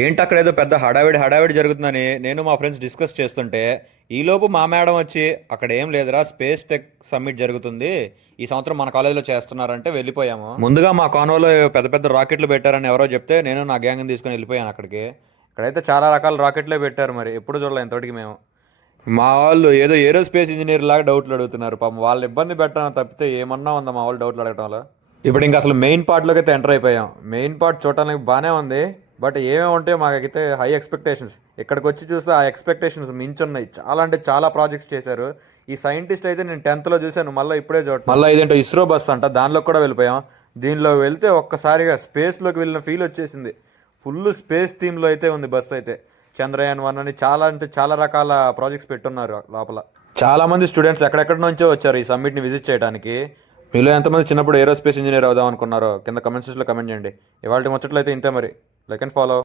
ఏంటి అక్కడ ఏదో పెద్ద హడావిడి హడావిడి జరుగుతుందని నేను మా ఫ్రెండ్స్ డిస్కస్ చేస్తుంటే ఈలోపు మా మేడం వచ్చి అక్కడ ఏం లేదురా స్పేస్ టెక్ సమ్మిట్ జరుగుతుంది ఈ సంవత్సరం మన కాలేజీలో చేస్తున్నారంటే వెళ్ళిపోయాము. ముందుగా మా కాన్వోలో పెద్ద పెద్ద రాకెట్లు పెట్టారని ఎవరో చెప్తే నేను నా గ్యాంగ్ని తీసుకొని వెళ్ళిపోయాను అక్కడికి. ఇక్కడైతే చాలా రకాల రాకెట్లే పెట్టారు, మరి ఎప్పుడు చూడలేదు ఇంతటికి మేము. మా వాళ్ళు ఏదో ఏరోస్పేస్ ఇంజనీర్ లాగా డౌట్లు అడుగుతున్నారు, పాపం వాళ్ళు ఇబ్బంది పెట్టడం తప్పితే ఏమన్నా ఉందా మా వాళ్ళు డౌట్లు అడగటంలో. ఇప్పుడు ఇంకా అసలు మెయిన్ పార్ట్లోకి అయితే ఎంటర్ అయిపోయాం. మెయిన్ పార్ట్ చూడటానికి బాగానే ఉంది, బట్ ఏమేమి ఉంటే మాకైతే హై ఎక్స్పెక్టేషన్స్. ఇక్కడికి వచ్చి చూస్తే ఆ ఎక్స్పెక్టేషన్స్ మించి ఉన్నాయి. చాలా అంటే చాలా ప్రాజెక్ట్స్ చేశారు. ఈ సైంటిస్ట్ అయితే నేను 10th చూశాను, మళ్ళీ ఇప్పుడే చూడటం. మళ్ళీ ఇదేంటో ఇస్రో బస్ అంట, దానిలో కూడా వెళ్ళిపోయాం. దీనిలో వెళ్తే ఒక్కసారిగా స్పేస్లోకి వెళ్ళిన ఫీల్ వచ్చేసింది. ఫుల్ స్పేస్ థీమ్లో అయితే ఉంది బస్ అయితే. చంద్రయాన్ 1 అని చాలా అంటే చాలా రకాల ప్రాజెక్ట్స్ పెట్టున్నారు లోపల. చాలా మంది స్టూడెంట్స్ ఎక్కడెక్కడి నుంచో వచ్చారు ఈ సమ్మిట్ని విజిట్ చేయడానికి. మీలో ఎంతమంది చిన్నప్పుడు ఏరోస్పేస్ ఇంజనీర్ అవుదాం అనుకున్నారో కింద కమెంట్ సెక్షన్లో కమెంట్ చేయండి. ఇవాళ ముచ్చట్లు అయితే ఇంతే మరి. Like and follow.